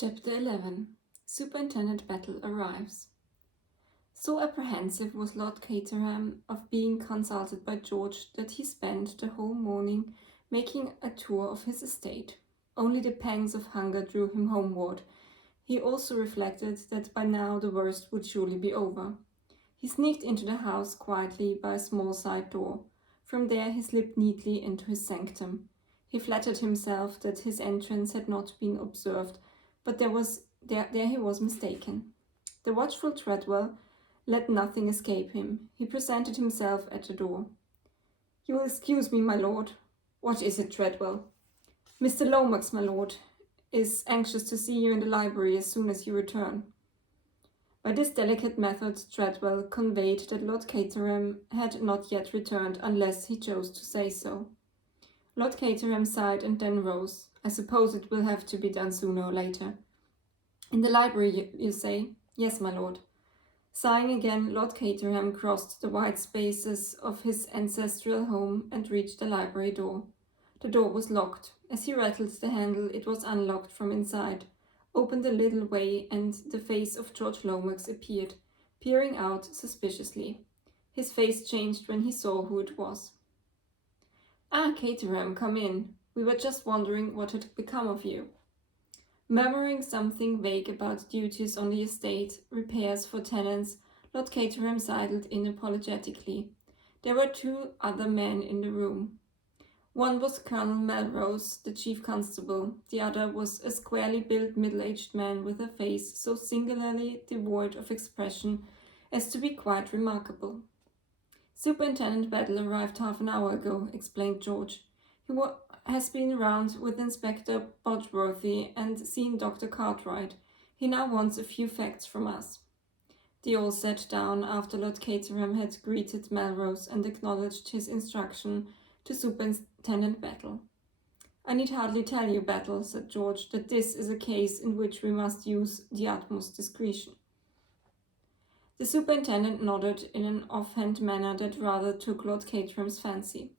Chapter 11. Superintendent Battle arrives. So apprehensive was Lord Caterham of being consulted by George that he spent the whole morning making a tour of his estate. Only the pangs of hunger drew him homeward. He also reflected that by now the worst would surely be over. He sneaked into the house quietly by a small side door. From there he slipped neatly into his sanctum. He flattered himself that his entrance had not been observed, but there he was mistaken. The watchful Treadwell let nothing escape him. He presented himself at the door. "You will excuse me, my lord." "What is it, Treadwell?" "Mr. Lomax, my lord, is anxious to see you in the library as soon as you return." By this delicate method, Treadwell conveyed that Lord Caterham had not yet returned unless he chose to say so. Lord Caterham sighed and then rose. "I suppose it will have to be done sooner or later." "In the library, you say?" "Yes, my lord." Sighing again, Lord Caterham crossed the wide spaces of his ancestral home and reached the library door. The door was locked. As he rattled the handle, it was unlocked from inside, opened a little way, and the face of George Lomax appeared, peering out suspiciously. His face changed when he saw who it was. "Ah, Caterham, come in. We were just wondering what had become of you." Murmuring something vague about duties on the estate, repairs for tenants, Lord Caterham sidled in apologetically. There were two other men in the room. One was Colonel Melrose, the chief constable. The other was a squarely built middle-aged man with a face so singularly devoid of expression as to be quite remarkable. "Superintendent Battle arrived half an hour ago," explained George. "He has been round with Inspector Bodgeworthy and seen Dr. Cartwright. He now wants a few facts from us." They all sat down after Lord Caterham had greeted Melrose and acknowledged his instruction to Superintendent Battle. "I need hardly tell you, Battle," said George, "that this is a case in which we must use the utmost discretion." The superintendent nodded in an offhand manner that rather took Lord Caterham's fancy.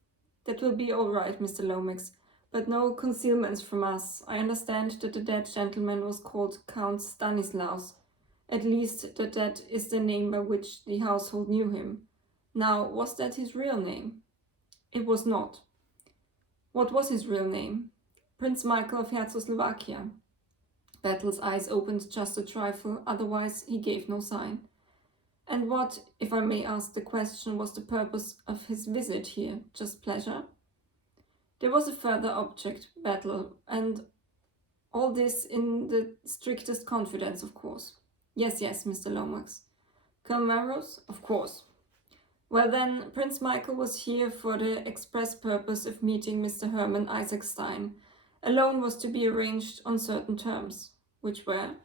"That will be all right, Mr. Lomax, but no concealments from us. I understand that the dead gentleman was called Count Stanislaus. At least that is the name by which the household knew him. Now, was that his real name?" "It was not." "What was his real name?" "Prince Michael of Czechoslovakia." Battle's eyes opened just a trifle, otherwise he gave no sign. "And what, if I may ask the question, was the purpose of his visit here? Just pleasure?" "There was a further object, Battle, and all this in the strictest confidence, of course." Yes, Mr. Lomax." "Colonel Melrose?" "Of course." "Well then, Prince Michael was here for the express purpose of meeting Mr. Hermann Isaacstein. A loan was to be arranged on certain terms." "Which were?"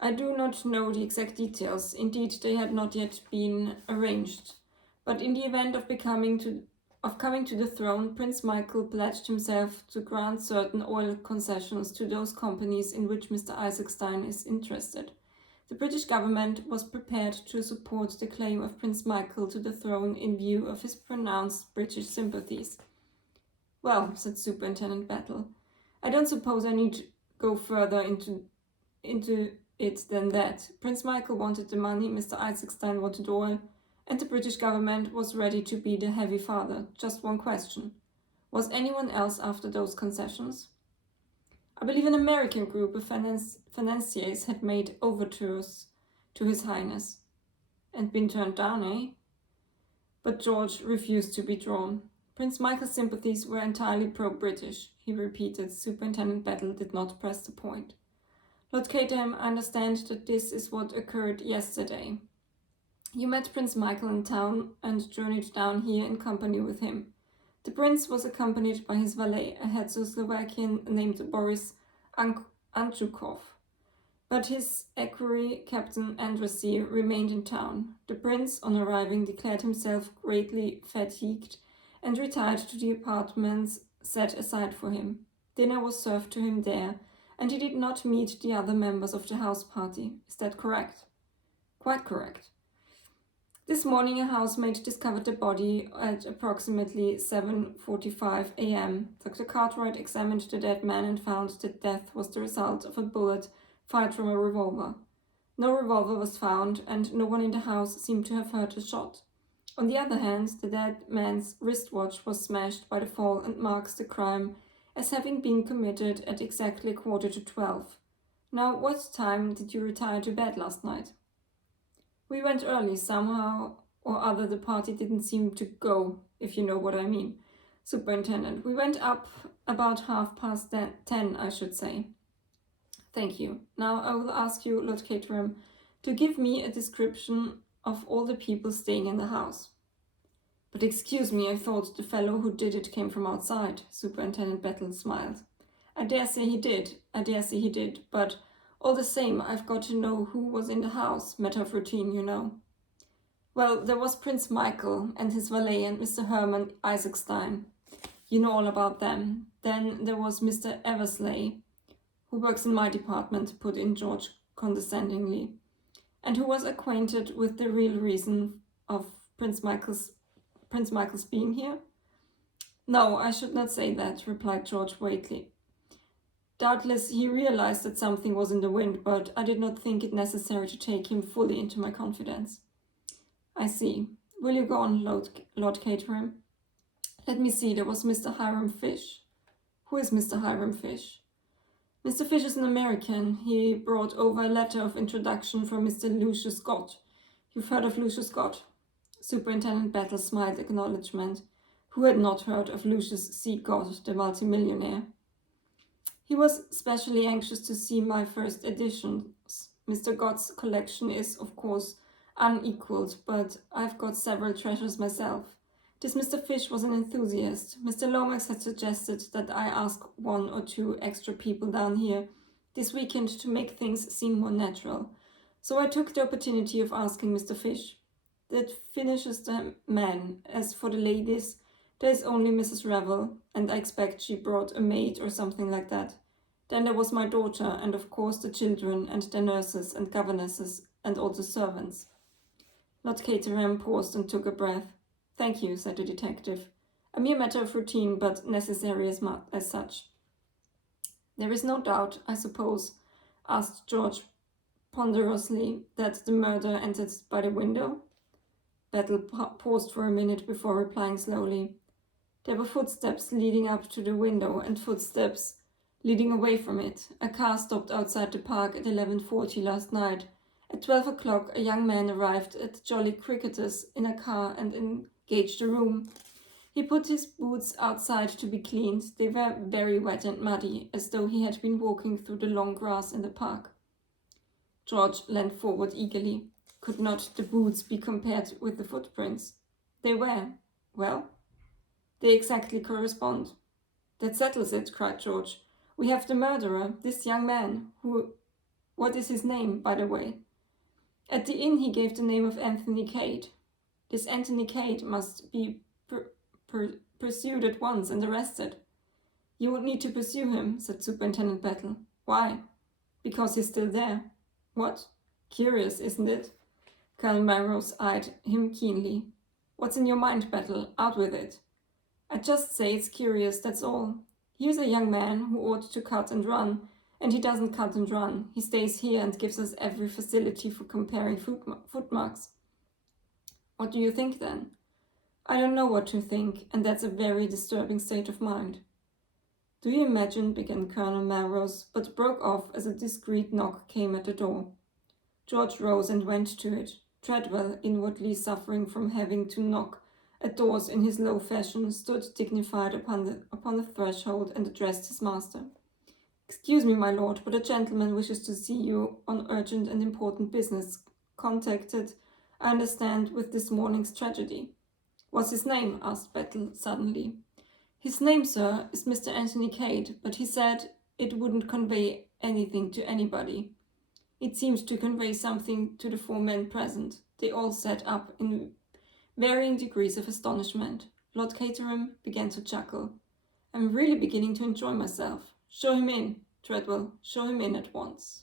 "I do not know the exact details. Indeed, they had not yet been arranged. But in the event of coming to the throne, Prince Michael pledged himself to grant certain oil concessions to those companies in which Mr. Isaacstein is interested. The British government was prepared to support the claim of Prince Michael to the throne in view of his pronounced British sympathies." "Well," said Superintendent Battle, "I don't suppose I need to go further into it than that. Prince Michael wanted the money, Mr. Isaacstein wanted oil, and the British government was ready to be the heavy father. Just one question. Was anyone else after those concessions?" "I believe an American group of financiers had made overtures to His Highness." "And been turned down, eh?" But George refused to be drawn. "Prince Michael's sympathies were entirely pro-British," he repeated. Superintendent Battle did not press the point. "Lord Caterham, I understand that this is what occurred yesterday. You met Prince Michael in town and journeyed down here in company with him. The prince was accompanied by his valet, a Czechoslovakian named Boris Anchukov. But his equerry, Captain Andrassy, remained in town. The prince, on arriving, declared himself greatly fatigued and retired to the apartments set aside for him. Dinner was served to him there, and he did not meet the other members of the house party. Is that correct?" "Quite correct." This morning a housemaid discovered the body at approximately 7:45 a.m. Dr. Cartwright examined the dead man and found that death was the result of a bullet fired from a revolver. No revolver was found, and no one in the house seemed to have heard the shot. On the other hand, the dead man's wristwatch was smashed by the fall and marks the crime as having been committed at exactly 11:45. Now, what time did you retire to bed last night? We went early. Somehow or other the party didn't seem to go, if you know what I mean. Superintendent, we went up about 10:30, I should say. Thank you. Now I will ask you, Lord Caterham, to give me a description of all the people staying in the house. But excuse me, I thought the fellow who did it came from outside. Superintendent Battle smiled. I dare say he did, but all the same, I've got to know who was in the house. Matter of routine, you know. Well, there was Prince Michael and his valet and Mr. Herman Isaacstein. You know all about them. Then there was Mr. Eversley, who works in my department, put in George condescendingly, and who was acquainted with the real reason of Prince Michael's being here? No, I should not say that, replied George weightily. Doubtless he realized that something was in the wind, but I did not think it necessary to take him fully into my confidence. I see. Will you go on, Lord Caterham? Let me see, there was Mr. Hiram Fish. Who is Mr. Hiram Fish? Mr. Fish is an American. He brought over a letter of introduction from Mr. Lucius Scott. You've heard of Lucius Scott? Superintendent Battle smiled acknowledgement. Who had not heard of Lucius C. Scott, the multimillionaire? He was specially anxious to see my first editions. Mr. Gott's collection is, of course, unequaled, but I've got several treasures myself. This Mr. Fish was an enthusiast. Mr. Lomax had suggested that I ask 1 or 2 extra people down here this weekend to make things seem more natural. So I took the opportunity of asking Mr. Fish. That finishes the men. As for the ladies, there is only Mrs. Revel, and I expect she brought a maid or something like that. Then there was my daughter, and of course the children and their nurses and governesses and all the servants. Lord Caterham paused and took a breath. Thank you, said the detective. A mere matter of routine, but necessary as such. There is no doubt, I suppose, asked George ponderously, that the murderer entered by the window? Battle paused for a minute before replying slowly. There were footsteps leading up to the window and footsteps leading away from it. A car stopped outside the park at 11:40 last night. At 12 o'clock, a young man arrived at the Jolly Cricketers in a car and engaged a room. He put his boots outside to be cleaned. They were very wet and muddy, as though he had been walking through the long grass in the park. George leaned forward eagerly. Could not the boots be compared with the footprints? They were. Well, they exactly correspond. That settles it, cried George. We have the murderer, this young man, who... What is his name, by the way? At the inn he gave the name of Anthony Cade. This Anthony Cade must be pursued at once and arrested. You would need to pursue him, said Superintendent Battle. Why? Because he's still there. What? Curious, isn't it? Colonel Melrose eyed him keenly. What's in your mind, Battle? Out with it. I just say it's curious, that's all. Here's a young man who ought to cut and run, and he doesn't cut and run. He stays here and gives us every facility for comparing footmarks. What do you think, then? I don't know what to think, and that's a very disturbing state of mind. Do you imagine, began Colonel Melrose, but broke off as a discreet knock came at the door. George rose and went to it. Treadwell, inwardly suffering from having to knock at doors in his low fashion, stood dignified upon the threshold and addressed his master. Excuse me, my lord, but a gentleman wishes to see you on urgent and important business, contacted, I understand, with this morning's tragedy. What's his name? Asked Battle suddenly. His name, sir, is Mr. Anthony Cade, but he said it wouldn't convey anything to anybody. It seemed to convey something to the 4 men present. They all sat up in varying degrees of astonishment. Lord Caterham began to chuckle. I'm really beginning to enjoy myself. Show him in, Treadwell. Show him in at once.